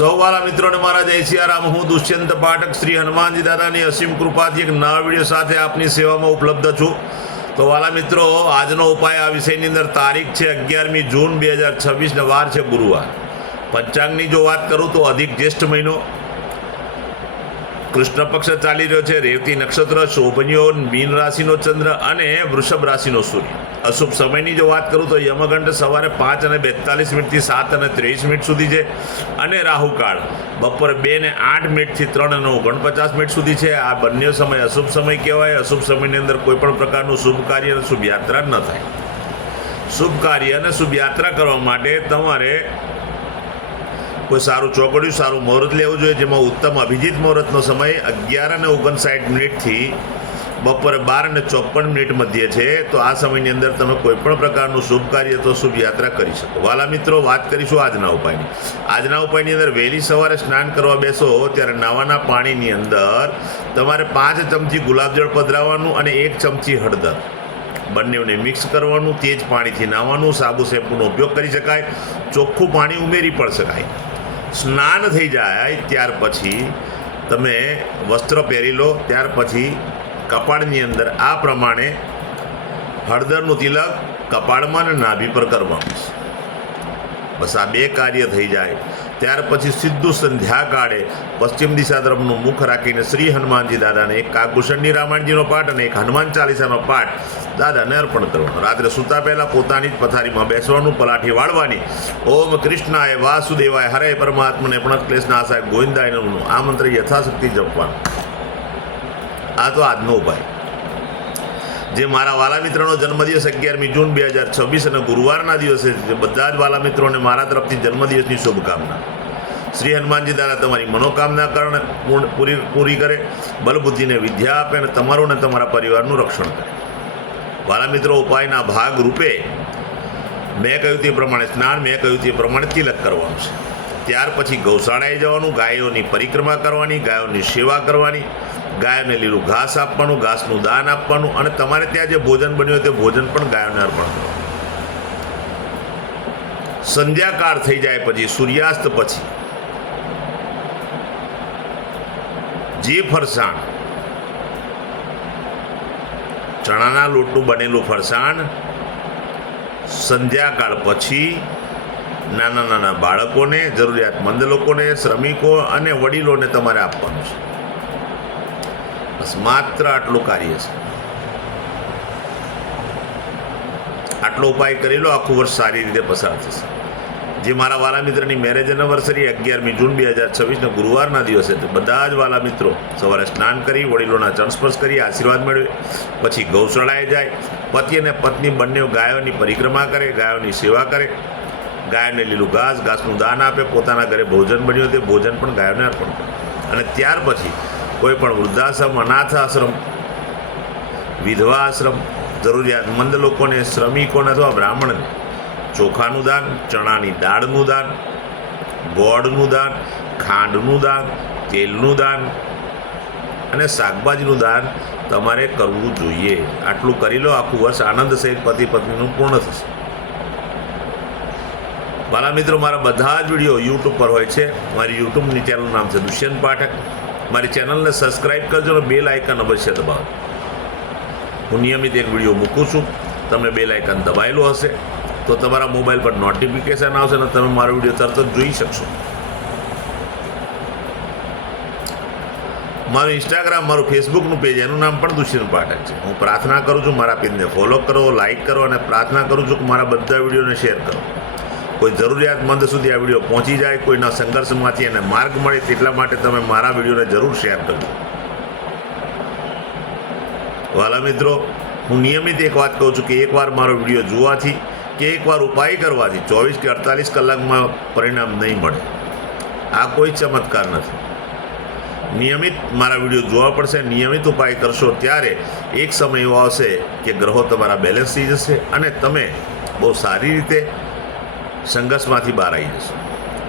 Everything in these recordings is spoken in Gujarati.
સૌ વાલા મિત્રોને મારા જય સિયારામ. હું દુષ્યંત પાઠક શ્રી હનુમાનજી દાદાની અસીમ કૃપાથી એક નવા વિડીયો સાથે આપની સેવામાં ઉપલબ્ધ છું. તો વાલા મિત્રો, આજનો ઉપાય આ વિષયની અંદર તારીખ છે 11મી જૂન 2026 ને વાર છે ગુરુવાર. પંચાંગની જો વાત કરું તો અધિક જ્યેષ્ઠ મહિનો, કૃષ્ણ પક્ષ ચાલી રહ્યો છે, રેવતી નક્ષત્ર, શોભનીયો, મીન રાશિનો ચંદ્ર અને વૃષભ રાશિનો સૂર્ય. અશુભ સમયની જો વાત કરું તો યમઘંટ સવારે 5:42 થી 7:23 સુધી છે અને રાહુકાળ બપોરે 2:08 થી 3:49 સુધી છે. આ બંને સમય અશુભ સમય કહેવાય. અશુભ સમયની અંદર કોઈ પણ પ્રકારનું શુભ કાર્ય અને શુભ યાત્રા ન થાય. શુભ કાર્ય અને શુભ યાત્રા કરવા માટે તમારે કોઈ સારું ચોકડિયું, સારું મુહૂર્ત લેવું જોઈએ, જેમાં ઉત્તમ અભિજીત મુહૂર્તનો સમય 11:59 થી બપોરે 12:54 મધ્ય છે. તો આ સમયની અંદર તમે કોઈ પણ પ્રકારનું શુભ કાર્ય તો શુભ યાત્રા કરી શકો. વાલા મિત્રો, વાત કરીશું આજના ઉપાયની. આજના ઉપાયની અંદર વહેલી સવારે સ્નાન કરવા બેસો ત્યારે નાવાના પાણીની અંદર તમારે 5 ચમચી ગુલાબજળ પધરાવવાનું અને 1 ચમચી હળદર, બંનેને મિક્સ કરવાનું. તે જ પાણીથી નાહવાનું. સાબુ શેમ્પૂનો ઉપયોગ કરી શકાય, ચોખ્ખું પાણી ઉમેરી પણ શકાય. સ્નાન થઈ જાય ત્યાર પછી તમે વસ્ત્ર પહેરી લો. ત્યાર પછી કપાળની અંદર આ પ્રમાણે હળદરનું તિલક કપાળમાં અને નાભી પર કરવાનું છે. બસ આ 2 કાર્ય થઈ જાય ત્યાર પછી સીધું સંધ્યાકાળે પશ્ચિમ દિશા તરફનું મુખ રાખીને શ્રી હનુમાનજી દાદાને એક કાકભૂષણની રામાયણજીનો પાઠ અને એક હનુમાન ચાલીસાનો પાઠ દાદાને અર્પણ કરવાનો. રાત્રે સૂતા પહેલાં પોતાની જ પથારીમાં બેસવાનું, પલાઠી વાળવાની. ઓમ કૃષ્ણાય વાસુદેવાય હરે પરમાત્મને પણ ક્લેશનાશાય ગોવિંદાય નમઃ આ મંત્ર યથાશક્તિ જપવાનો. આ તો આજનો ઉપાય. જે મારા વાલા મિત્રોનો જન્મદિવસ 11મી જૂન 2026 અને ગુરુવારના દિવસે બધા જ વાલા મિત્રોને મારા તરફથી જન્મદિવસની શુભકામના. શ્રી હનુમાનજી દાદા તમારી મનોકામના કારણે પૂરી કરે, બલબુદ્ધિને વિદ્યા આપે અને તમારું અને તમારા પરિવારનું રક્ષણ કરે. વાલા મિત્રો, ઉપાયના ભાગ રૂપે મેં કહ્યું તે પ્રમાણે સ્નાન, મેં કહ્યું તે પ્રમાણે તિલક કરવાનું છે. ત્યાર પછી ગૌશાળાએ જવાનું, ગાયોની પરિક્રમા કરવાની, ગાયોની સેવા કરવાની, ગાયોને લીલું ઘાસ આપવાનું, ઘાસનું દાન આપવાનું અને તમારે ત્યાં જે ભોજન બન્યું હોય તે ભોજન પણ ગાયોને અર્પણ કરવાનું. સંધ્યાકાળ થઈ જાય પછી, સૂર્યાસ્ત પછી જે ફરસાણ, ચણાના લોટનું બનેલું ફરસાણ સંધ્યાકાળ પછી નાના નાના બાળકોને, જરૂરિયાતમંદ લોકોને, શ્રમિકો અને વડીલોને તમારે આપવાનું છે. બસ માત્ર આટલું કાર્ય છે. આટલો ઉપાય કરી લો, આખું વર્ષ સારી રીતે પસાર થશે. જે મારા વાલા મિત્રની મેરેજ એનિવર્સરી 11મી જૂન 2026 ગુરુવારના દિવસે બધા જ વાલા મિત્રો સવારે સ્નાન કરી, વડીલોના ચરણ સ્પર્શ કરી આશીર્વાદ મેળવે. પછી ગૌશાળાએ જાય, પતિ અને પત્ની બંને ગાયોની પરિક્રમા કરે, ગાયોની સેવા કરે, ગાયોને લીલું ઘાસનું દાન આપે, પોતાના ઘરે ભોજન બન્યું તે ભોજન પણ ગાયોને અર્પણ કરે. અને ત્યાર પછી કોઈ પણ વૃદ્ધાશ્રમ, અનાથ આશ્રમ, વિધવા આશ્રમ, જરૂરિયાતમંદ લોકોને, શ્રમિકોને અથવા બ્રાહ્મણને ચોખાનું દાન, ચણાની દાળનું દાન, ગોળનું દાન, ખાંડનું દાન, તેલનું દાન અને શાકભાજીનું દાન તમારે કરવું જોઈએ. આટલું કરી લો, આખું વર્ષ આનંદ સહિત પતિ પત્નીનું પૂર્ણ થશે. મારા મિત્રો, મારા બધા જ વિડીયો યુટ્યુબ પર હોય છે. મારી યુટ્યુબની ચેનલનું નામ છે દુષ્યંત પાઠક. મારી ચેનલને સબસ્ક્રાઈબ કરજો અને બેલ આઇકન અવશ્ય દબાવો. હું નિયમિત એક વિડીયો મૂકું છું. તમે બેલ આઇકન દબાયેલું હશે તો તમારા મોબાઈલ પર નોટિફિકેશન આવશે અને તમે મારો વિડીયો તરત જ જોઈ શકશો. મારું ઇન્સ્ટાગ્રામ, મારું ફેસબુકનું પેજ, એનું નામ પણ દુષ્યંત પાઠક છે. હું પ્રાર્થના કરું છું મારા પેજને ફોલો કરો, લાઇક કરો અને પ્રાર્થના કરું છું કે મારા બધા વિડીયોને શેર કરો. કોઈ જરૂરિયાતમંદ સુધી આ વિડીયો પહોંચી જાય, કોઈના સંઘર્ષમાંથી એને માર્ગ મળે, તેટલા માટે તમે મારા વિડીયોને જરૂર શેર કરજો. વાલા મિત્રો, હું નિયમિત એક વાત કહું છું કે એકવાર મારો વિડીયો જોવાથી કે એકવાર ઉપાય કરવાથી 24 કે 48 કલાકમાં પરિણામ નહીં મળે. આ કોઈ ચમત્કાર નથી. નિયમિત મારા વિડીયો જોવા પડશે, નિયમિત ઉપાય કરશો ત્યારે એક સમય એવો આવશે કે ગ્રહો તમારા બેલેન્સ થઈ જશે અને તમે બહુ સારી રીતે સંઘર્ષમાંથી બહાર આવી જશો.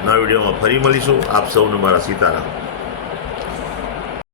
નવા વિડીયોમાં ફરી મળીશું. આપ સૌને મારા સીતારામ.